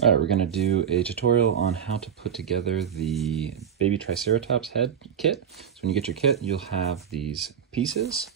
All right, we're going to do a tutorial on how to put together the baby triceratops head kit. So when you get your kit, you'll have these pieces.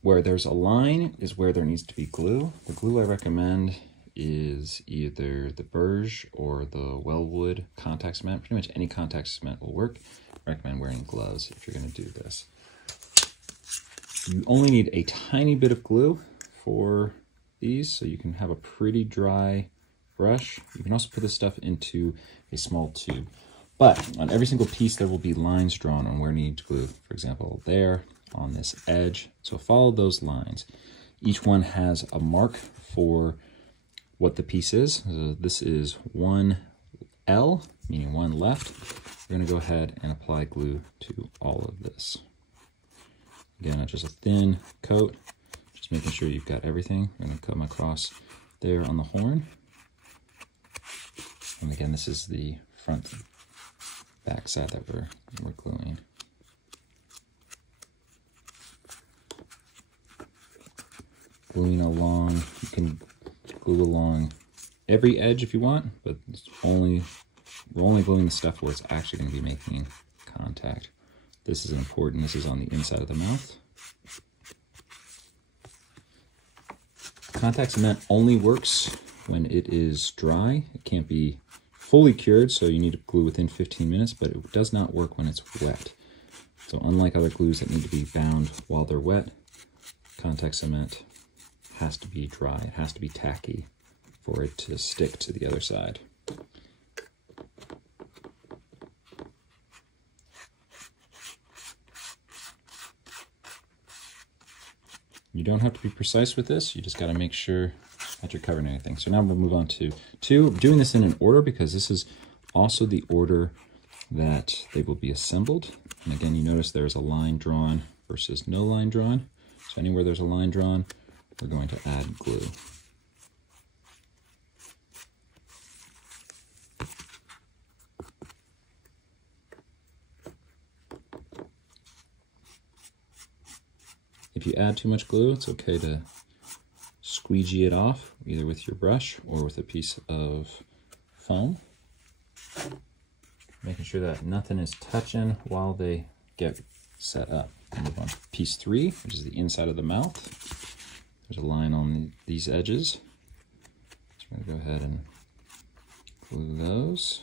Where there's a line is where there needs to be glue. The glue I recommend is either the Burge or the Wellwood contact cement. Pretty much any contact cement will work. I recommend wearing gloves if you're going to do this. You only need a tiny bit of glue for these, so you can have a pretty dry brush. You can also put this stuff into a small tube. But on every single piece, there will be lines drawn on where you need glue. For example, there on this edge. So follow those lines. Each one has a mark for what the piece is. So this is 1L, meaning one left. We're going to go ahead and apply glue to all of this. Again, just a thin coat, just making sure you've got everything. I'm going to come across there on the horn. And again, this is the front back side that we're gluing. Gluing along, you can glue along every edge if you want, but we're only gluing the stuff where it's actually going to be making contact. This is important. This is on the inside of the mouth. Contact cement only works when it is dry. It can't be fully cured, so you need to glue within 15 minutes, but it does not work when it's wet. So unlike other glues that need to be bound while they're wet, contact cement has to be dry. It has to be tacky for it to stick to the other side. You don't have to be precise with this. You just got to make sure that you're covering anything. So now we'll move on to 2. I'm doing this in an order because this is also the order that they will be assembled. And again, you notice there's a line drawn versus no line drawn. So anywhere there's a line drawn, we're going to add glue. If you add too much glue, it's okay to squeegee it off, either with your brush or with a piece of foam. Making sure that nothing is touching while they get set up. Move on to piece 3, which is the inside of the mouth. There's a line on these edges. So we're going to go ahead and glue those.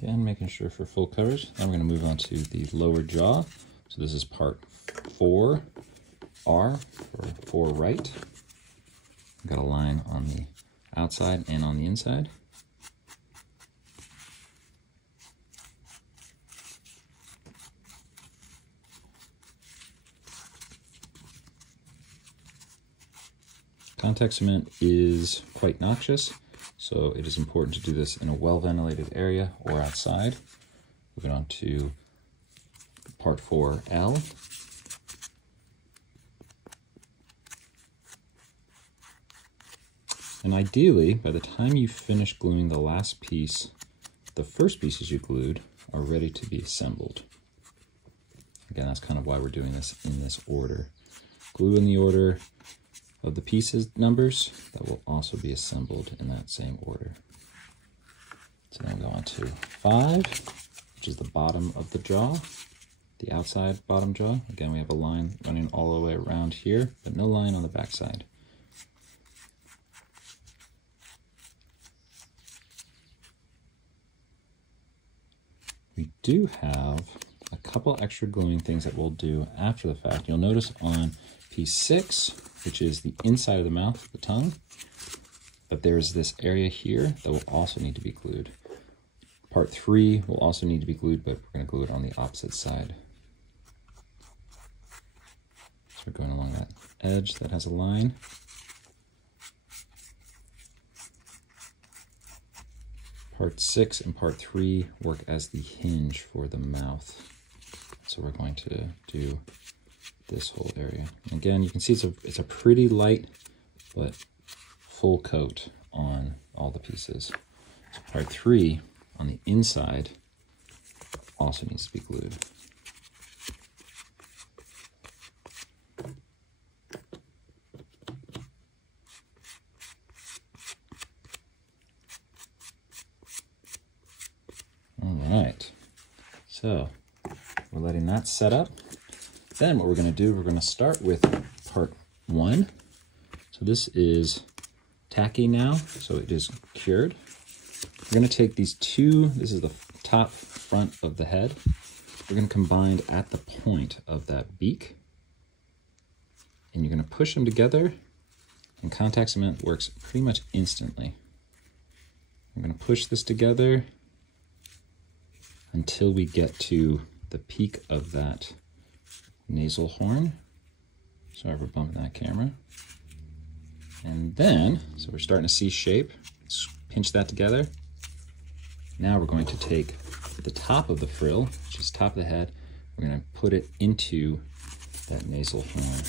Again, making sure for full coverage. Now we're going to move on to the lower jaw. So this is part 4R, or 4 right. We've got a line on the outside and on the inside. Contact cement is quite noxious, so it is important to do this in a well-ventilated area or outside. Moving on to part 4L. And ideally, by the time you finish gluing the last piece, the first pieces you glued are ready to be assembled. Again, that's kind of why we're doing this in this order. Glue in the order of the pieces numbers that will also be assembled in that same order. So now we go on to 5, which is the bottom of the jaw, the outside bottom jaw. Again, we have a line running all the way around here, but no line on the back side. We do have a couple extra gluing things that we'll do after the fact. You'll notice on piece 6, which is the inside of the mouth, the tongue, but there's this area here that will also need to be glued. Part 3 will also need to be glued, but we're going to glue it on the opposite side. So we're going along that edge that has a line. Part 6 and part 3 work as the hinge for the mouth. So we're going to do this whole area. And again, you can see it's a pretty light but full coat on all the pieces. So part 3 on the inside also needs to be glued. All right, so we're letting that set up. Then what we're going to do, we're going to start with part 1. So this is tacky now, so it is cured. We're going to take these two, this is the top front of the head. We're going to combine at the point of that beak. And you're going to push them together, and contact cement works pretty much instantly. I'm going to push this together until we get to the peak of that nasal horn. Sorry for bumping that camera. And then, so we're starting to see shape. Let's pinch that together. Now we're going to take the top of the frill, which is top of the head, we're going to put it into that nasal horn.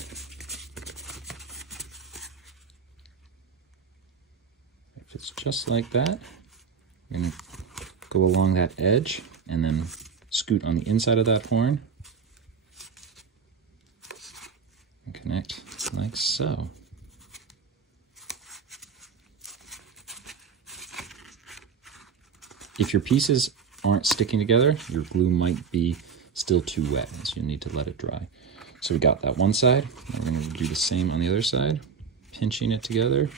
If it's just like that, we're going to go along that edge and then scoot on the inside of that horn and connect like so. If your pieces aren't sticking together, your glue might be still too wet, so you need to let it dry. So we got that one side, and we're going to do the same on the other side, pinching it together.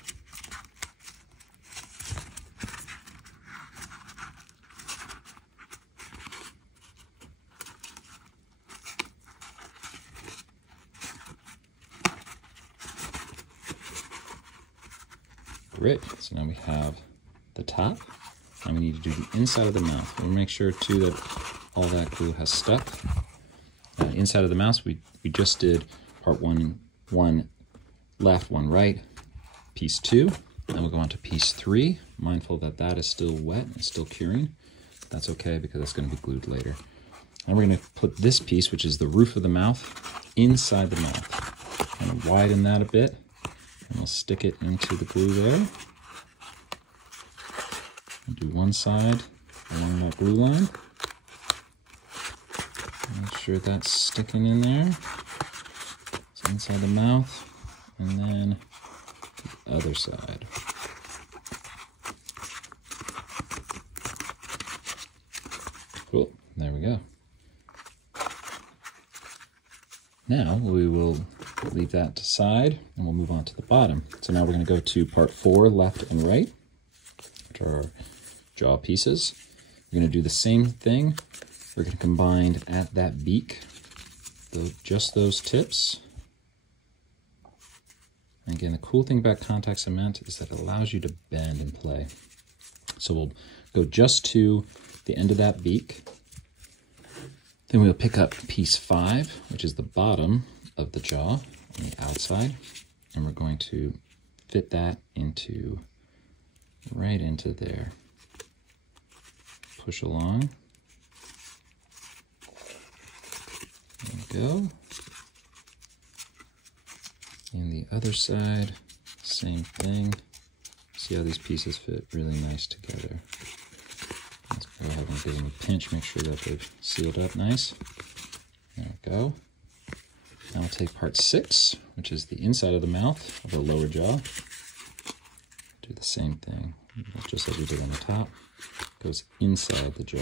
Great, so now we have the top. Now we need to do the inside of the mouth. We'll make sure too that all that glue has stuck. Inside of the mouth, we just did part 1 left, 1 right, piece 2. Then we'll go on to piece 3, mindful that that is still wet and still curing. That's okay because that's going to be glued later. And we're going to put this piece, which is the roof of the mouth, inside the mouth. Kind of widen that a bit, and we'll stick it into the glue there. We'll do one side along that glue line. Make sure that's sticking in there. It's inside the mouth, and then the other side. Cool, there we go. Now we will leave that aside and we'll move on to the bottom. So now we're going to go to part 4, left and right, which are our jaw pieces. We're going to do the same thing. We're going to combine at that beak, just those tips. And again, the cool thing about contact cement is that it allows you to bend and play. So we'll go just to the end of that beak. Then we'll pick up piece 5, which is the bottom of the jaw on the outside. And we're going to fit that into, right into there. Push along. There we go. And the other side, same thing. See how these pieces fit really nice together. Let's go ahead and give them a pinch, make sure that they've sealed up nice. There we go. Now we'll take part 6, which is the inside of the mouth of the lower jaw. Do the same thing, just like we did on the top. Goes inside the jaw.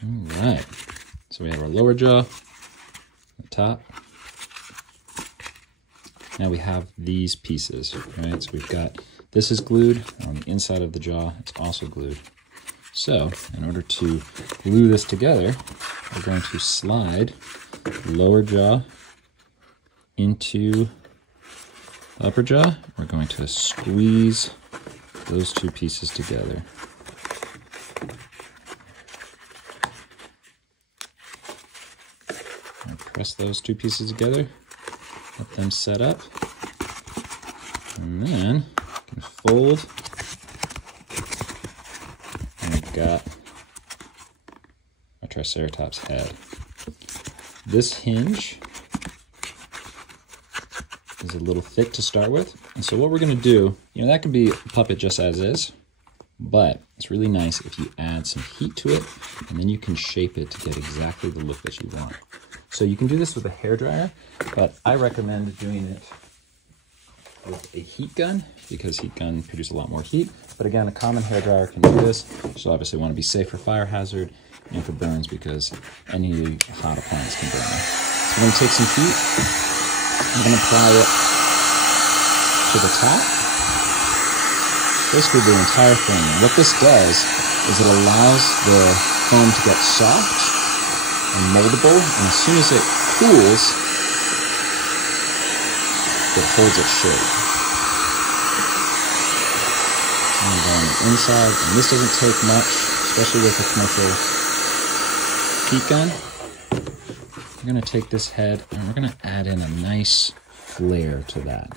All right, so we have our lower jaw, the top. Now we have these pieces, right? So we've got, this is glued on the inside of the jaw, it's also glued. So in order to glue this together, we're going to slide the lower jaw into the upper jaw. We're going to squeeze those two pieces together. And press those two pieces together, let them set up, and then you can fold, and we've got a triceratops head. This hinge is a little thick to start with, And so what we're going to do, that could be a puppet just as is, but it's really nice if you add some heat to it, and then you can shape it to get exactly the look that you want. So you can do this with a hairdryer, but I recommend doing it with a heat gun, because heat gun produce a lot more heat. But again, a common hairdryer can do this. So obviously want to be safe for fire hazard and for burns, because any hot appliance can burn you. So I'm going to take some heat, I'm going to apply it to the top, basically the entire thing. And what this does is it allows the foam to get soft and moldable, and as soon as it cools, it holds its shape. And on the inside, and this doesn't take much, especially with a commercial heat gun. We're going to take this head and we're going to add in a nice flare to that.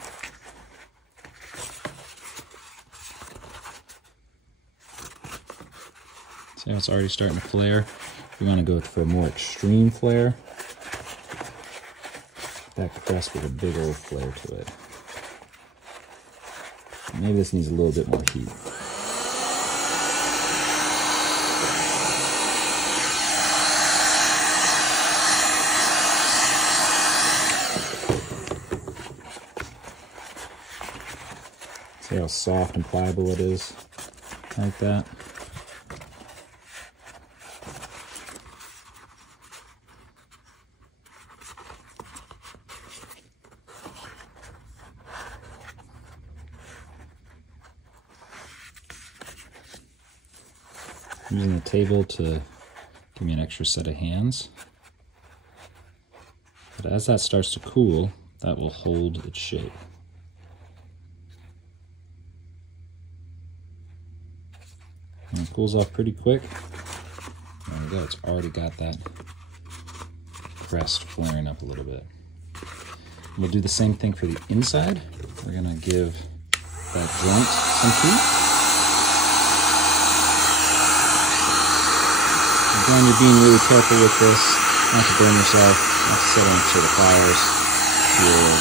See how it's already starting to flare? We want to go for a more extreme flare. That crest with a big old flare to it. Maybe this needs a little bit more heat. See how soft and pliable it is? Like that. I'm using the table to give me an extra set of hands. But as that starts to cool, that will hold its shape. And it cools off pretty quick. There we go, it's already got that crest flaring up a little bit. We'll do the same thing for the inside. We're gonna give that joint some heat. Again, you're being really careful with this, not to burn yourself, not to set into the fires. If you're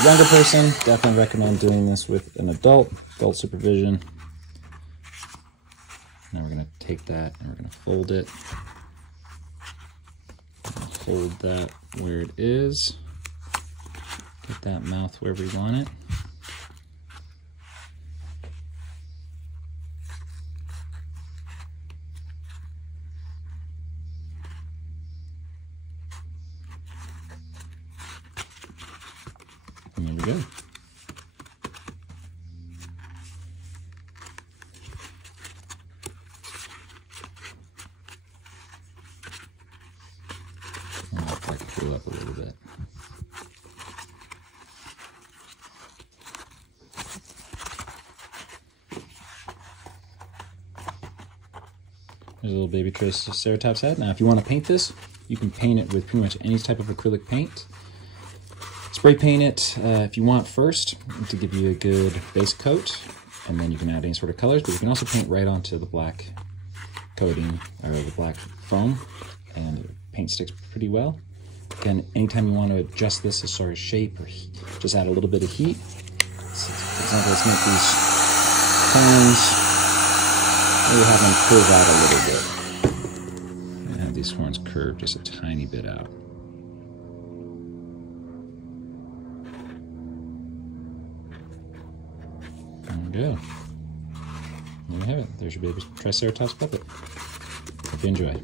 a younger person, definitely recommend doing this with an adult supervision. Now we're going to take that and we're going to fold it. Hold that where it is. Get that mouth wherever you want it. And there we go. I'll try to cool up a little bit. There's a little baby triceratops head. Now if you want to paint this, you can paint it with pretty much any type of acrylic paint. Spray paint it if you want first to give you a good base coat, and then you can add any sort of colors, but you can also paint right onto the black coating or the black foam, and the paint sticks pretty well. Again, anytime you want to adjust this as far as shape or heat, just add a little bit of heat. So, for example, let's make these horns, maybe have them curve out a little bit. And have these horns curve just a tiny bit out. There we go. There you have it. There's your baby Triceratops puppet. Hope you enjoy.